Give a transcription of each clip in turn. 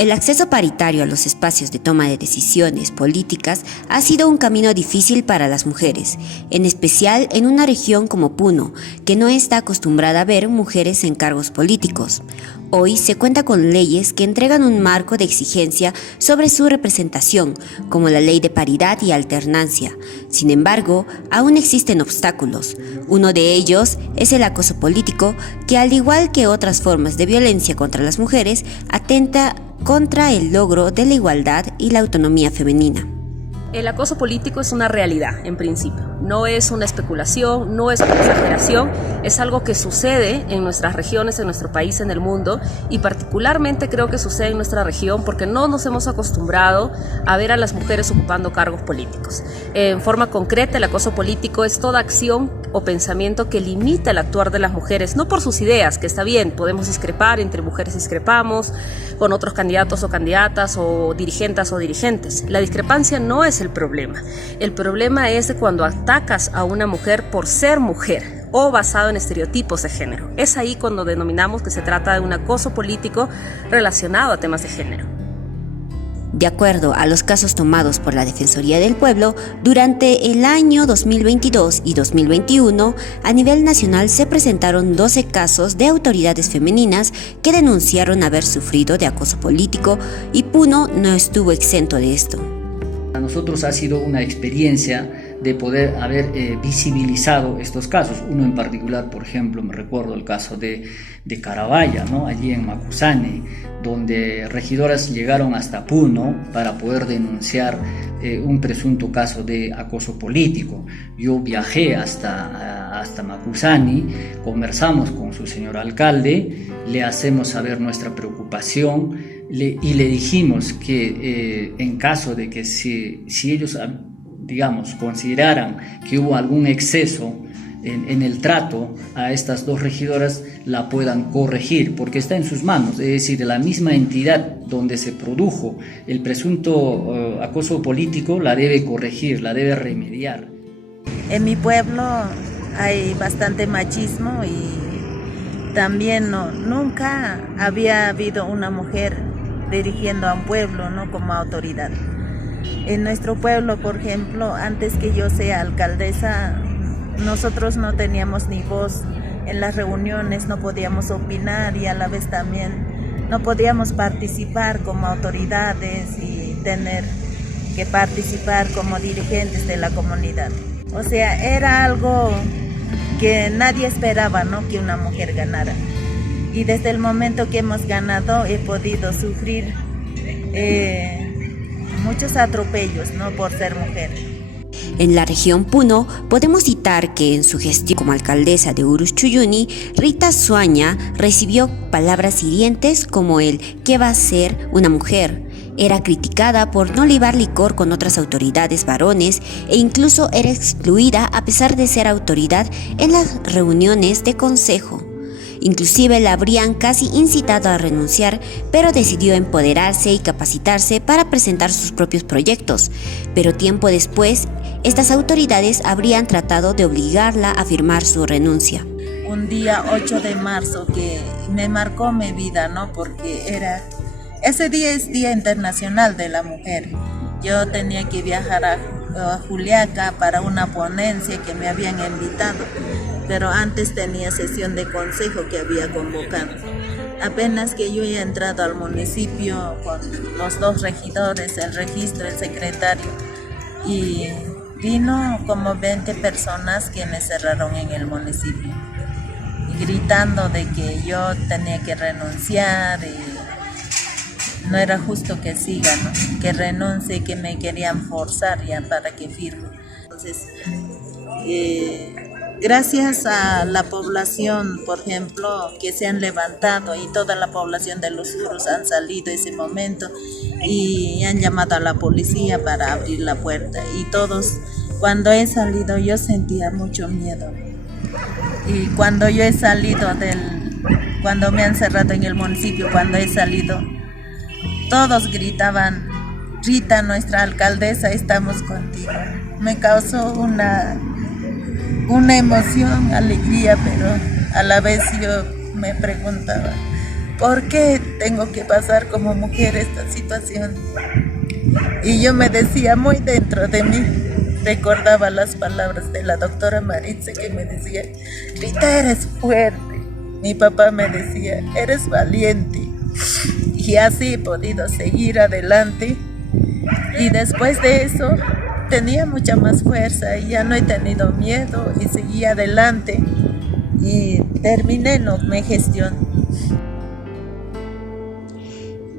El acceso paritario a los espacios de toma de decisiones políticas ha sido un camino difícil para las mujeres, en especial en una región como Puno, que no está acostumbrada a ver mujeres en cargos políticos. Hoy se cuenta con leyes que entregan un marco de exigencia sobre su representación, como la Ley de Paridad y Alternancia. Sin embargo, aún existen obstáculos. Uno de ellos es el acoso político, que al igual que otras formas de violencia contra las mujeres, atenta contra el logro de la igualdad y la autonomía femenina. El acoso político es una realidad, en principio. No es una especulación, no es una exageración, es algo que sucede en nuestras regiones, en nuestro país, en el mundo, y particularmente creo que sucede en nuestra región porque no nos hemos acostumbrado a ver a las mujeres ocupando cargos políticos. En forma concreta, el acoso político es toda acción o pensamiento que limita el actuar de las mujeres, no por sus ideas, que está bien, podemos discrepar, entre mujeres discrepamos, con otros candidatos o candidatas o dirigentes. La discrepancia no es el problema. El problema es de cuando atacas a una mujer por ser mujer o basado en estereotipos de género. Es ahí cuando denominamos que se trata de un acoso político relacionado a temas de género. De acuerdo a los casos tomados por la Defensoría del Pueblo, durante el año 2022 y 2021, a nivel nacional se presentaron 12 casos de autoridades femeninas que denunciaron haber sufrido de acoso político, y Puno no estuvo exento de esto. Para nosotros ha sido una experiencia de poder haber visibilizado estos casos. Uno en particular, por ejemplo, me recuerdo el caso de Carabaya, ¿no? Allí en Macusane, donde regidoras llegaron hasta Puno para poder denunciar un presunto caso de acoso político. Yo viajé hasta Macusane, conversamos con su señor alcalde, le hacemos saber nuestra preocupación y le dijimos que en caso de que si ellos, digamos, consideraran que hubo algún exceso en el trato a estas dos regidoras, la puedan corregir, porque está en sus manos, es decir, la misma entidad donde se produjo el presunto acoso político la debe corregir, la debe remediar. En mi pueblo hay bastante machismo y también nunca había habido una mujer dirigiendo a un pueblo, ¿no?, como autoridad. En nuestro pueblo, por ejemplo, antes que yo sea alcaldesa, nosotros no teníamos ni voz en las reuniones, no podíamos opinar y a la vez también no podíamos participar como autoridades y tener que participar como dirigentes de la comunidad. O sea, era algo que nadie esperaba, ¿no?, que una mujer ganara. Y desde el momento que hemos ganado he podido sufrir muchos atropellos, ¿no?, por ser mujer. En la región Puno podemos citar que en su gestión como alcaldesa de Uruchuyuni, Rita Suaña recibió palabras hirientes como el ¿qué va a ser una mujer? Era criticada por no libar licor con otras autoridades varones e incluso era excluida a pesar de ser autoridad en las reuniones de consejo. Inclusive la habrían casi incitado a renunciar, pero decidió empoderarse y capacitarse para presentar sus propios proyectos. Pero tiempo después, estas autoridades habrían tratado de obligarla a firmar su renuncia. Un día 8 de marzo que me marcó mi vida, ¿no?, porque ese día es Día Internacional de la Mujer. Yo tenía que viajar a Juliaca para una ponencia que me habían invitado, pero antes tenía sesión de consejo que había convocado. Apenas que yo he entrado al municipio con los dos regidores, el registro, el secretario, y vino como 20 personas que me cerraron en el municipio, gritando de que yo tenía que renunciar y no era justo que siga, ¿no?, que renuncie, que me querían forzar ya para que firme. Entonces, gracias a la población, por ejemplo, que se han levantado y toda la población de los Urus han salido ese momento y han llamado a la policía para abrir la puerta. Y todos, cuando he salido, yo sentía mucho miedo. Y cuando yo he salido cuando me han cerrado en el municipio, cuando he salido, todos gritaban: Rita, nuestra alcaldesa, estamos contigo. Me causó una emoción, alegría, pero a la vez yo me preguntaba ¿por qué tengo que pasar como mujer esta situación? Y yo me decía muy dentro de mí, recordaba las palabras de la doctora Maritze que me decía, Rita, eres fuerte. Mi papá me decía, eres valiente. Y así he podido seguir adelante. Y después de eso tenía mucha más fuerza y ya no he tenido miedo y seguí adelante. Y terminé mi gestión.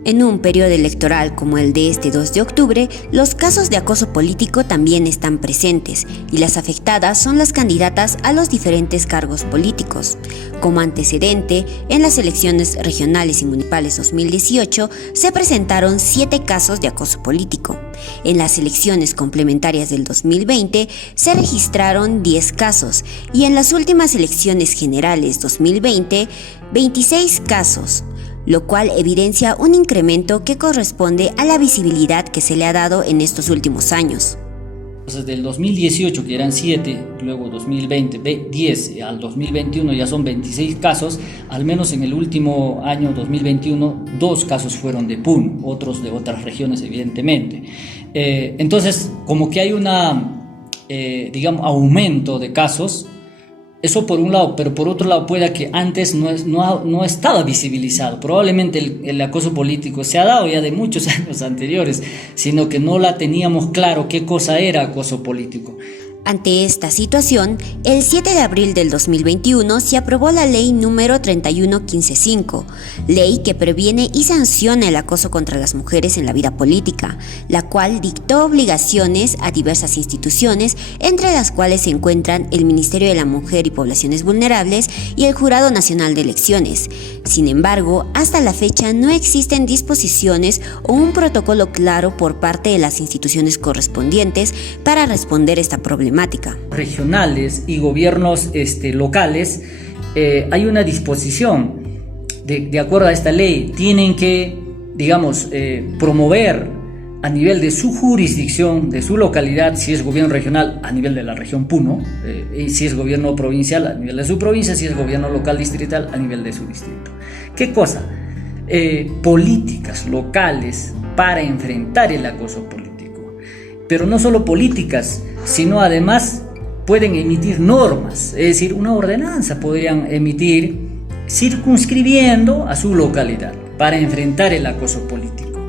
En un periodo electoral como el de este 2 de octubre, los casos de acoso político también están presentes y las afectadas son las candidatas a los diferentes cargos políticos. Como antecedente, en las elecciones regionales y municipales 2018 se presentaron 7 casos de acoso político. En las elecciones complementarias del 2020 se registraron 10 casos y en las últimas elecciones generales 2020, 26 casos, lo cual evidencia un incremento que corresponde a la visibilidad que se le ha dado en estos últimos años. Entonces, del 2018, que eran 7, luego 2020, 10, al 2021 ya son 26 casos, al menos en el último año 2021, 2 casos fueron de Puno, otros de otras regiones evidentemente. Entonces, como que hay una, aumento de casos. Eso por un lado, pero por otro lado puede que antes no estaba visibilizado. Probablemente el acoso político se ha dado ya de muchos años anteriores, sino que no la teníamos claro qué cosa era acoso político. Ante esta situación, el 7 de abril del 2021 se aprobó la ley número 31155, ley que previene y sanciona el acoso contra las mujeres en la vida política, la cual dictó obligaciones a diversas instituciones, entre las cuales se encuentran el Ministerio de la Mujer y Poblaciones Vulnerables y el Jurado Nacional de Elecciones. Sin embargo, hasta la fecha no existen disposiciones o un protocolo claro por parte de las instituciones correspondientes para responder esta problemática. Regionales y gobiernos locales, hay una disposición de acuerdo a esta ley, tienen que, promover a nivel de su jurisdicción, de su localidad, si es gobierno regional a nivel de la región Puno, y si es gobierno provincial a nivel de su provincia, si es gobierno local distrital a nivel de su distrito. ¿Qué cosa? Políticas locales para enfrentar el acoso político. Pero no solo políticas, sino además pueden emitir normas, es decir, una ordenanza podrían emitir circunscribiendo a su localidad para enfrentar el acoso político.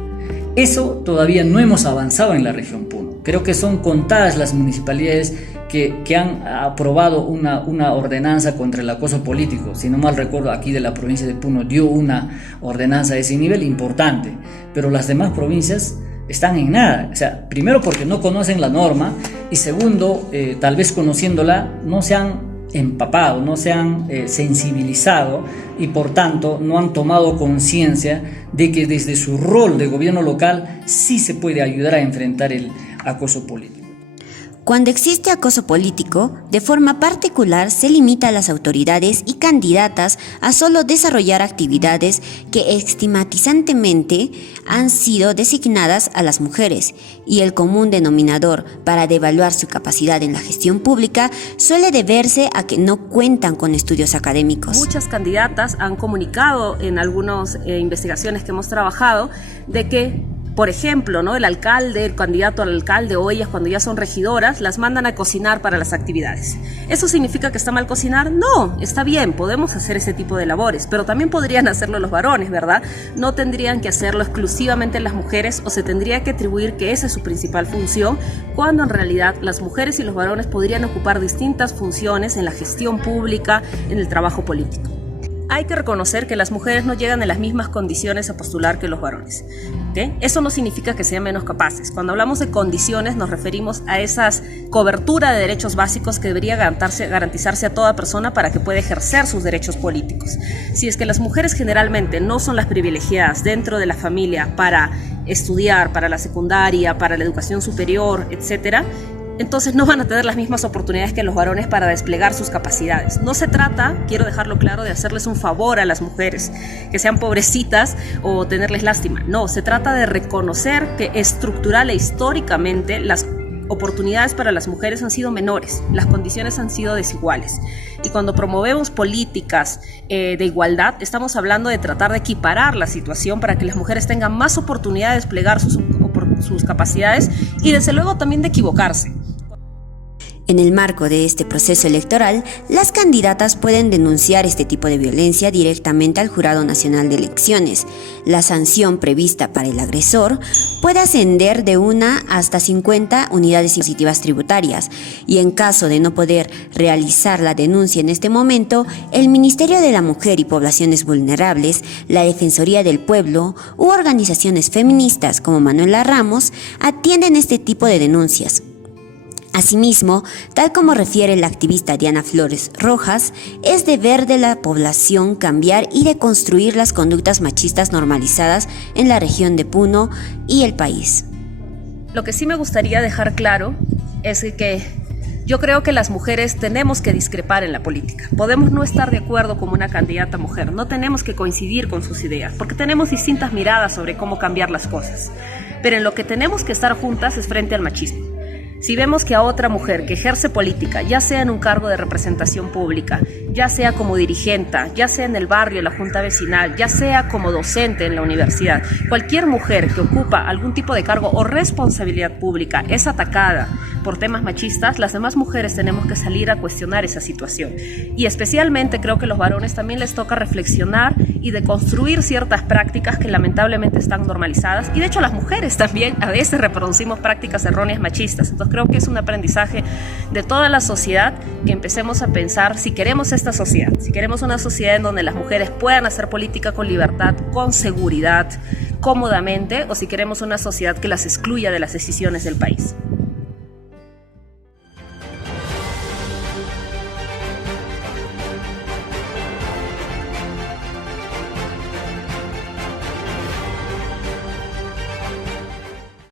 Eso todavía no hemos avanzado en la región Puno. Creo que son contadas las municipalidades que han aprobado una ordenanza contra el acoso político. Si no mal recuerdo, aquí de la provincia de Puno dio una ordenanza de ese nivel importante, pero las demás provincias están en nada. O sea, primero porque no conocen la norma y segundo, tal vez conociéndola no se han empapado, no se han sensibilizado y por tanto no han tomado conciencia de que desde su rol de gobierno local sí se puede ayudar a enfrentar el acoso político. Cuando existe acoso político, de forma particular se limita a las autoridades y candidatas a solo desarrollar actividades que estigmatizantemente han sido designadas a las mujeres, y el común denominador para devaluar su capacidad en la gestión pública suele deberse a que no cuentan con estudios académicos. Muchas candidatas han comunicado en algunas investigaciones que hemos trabajado de que, por ejemplo, ¿no?, el alcalde, el candidato al alcalde o ellas cuando ya son regidoras las mandan a cocinar para las actividades. ¿Eso significa que está mal cocinar? No, está bien, podemos hacer ese tipo de labores, pero también podrían hacerlo los varones, ¿verdad? No tendrían que hacerlo exclusivamente las mujeres o se tendría que atribuir que esa es su principal función, cuando en realidad las mujeres y los varones podrían ocupar distintas funciones en la gestión pública, en el trabajo político. Hay que reconocer que las mujeres no llegan en las mismas condiciones a postular que los varones. ¿Okay? Eso no significa que sean menos capaces. Cuando hablamos de condiciones nos referimos a esas cobertura de derechos básicos que debería garantizarse a toda persona para que pueda ejercer sus derechos políticos. Si es que las mujeres generalmente no son las privilegiadas dentro de la familia para estudiar, para la secundaria, para la educación superior, etcétera, entonces no van a tener las mismas oportunidades que los varones para desplegar sus capacidades. No se trata, quiero dejarlo claro, de hacerles un favor a las mujeres, que sean pobrecitas o tenerles lástima. No, se trata de reconocer que estructural e históricamente las oportunidades para las mujeres han sido menores, las condiciones han sido desiguales. Y cuando promovemos políticas de igualdad, estamos hablando de tratar de equiparar la situación para que las mujeres tengan más oportunidad de desplegar sus capacidades y desde luego también de equivocarse. En el marco de este proceso electoral, las candidatas pueden denunciar este tipo de violencia directamente al Jurado Nacional de Elecciones. La sanción prevista para el agresor puede ascender de 1 hasta 50 unidades impositivas tributarias y en caso de no poder realizar la denuncia en este momento, el Ministerio de la Mujer y Poblaciones Vulnerables, la Defensoría del Pueblo u organizaciones feministas como Manuela Ramos atienden este tipo de denuncias. Asimismo, tal como refiere la activista Diana Flores Rojas, es deber de la población cambiar y deconstruir las conductas machistas normalizadas en la región de Puno y el país. Lo que sí me gustaría dejar claro es que yo creo que las mujeres tenemos que discrepar en la política. Podemos no estar de acuerdo con una candidata mujer, no tenemos que coincidir con sus ideas, porque tenemos distintas miradas sobre cómo cambiar las cosas. Pero en lo que tenemos que estar juntas es frente al machismo. Si vemos que a otra mujer que ejerce política, ya sea en un cargo de representación pública, ya sea como dirigente, ya sea en el barrio, en la junta vecinal, ya sea como docente en la universidad, cualquier mujer que ocupa algún tipo de cargo o responsabilidad pública es atacada por temas machistas, las demás mujeres tenemos que salir a cuestionar esa situación. Y especialmente creo que a los varones también les toca reflexionar y deconstruir ciertas prácticas que lamentablemente están normalizadas. Y de hecho las mujeres también a veces reproducimos prácticas erróneas machistas. Entonces creo que es un aprendizaje de toda la sociedad que empecemos a pensar si queremos esta sociedad, si queremos una sociedad en donde las mujeres puedan hacer política con libertad, con seguridad, cómodamente, o si queremos una sociedad que las excluya de las decisiones del país.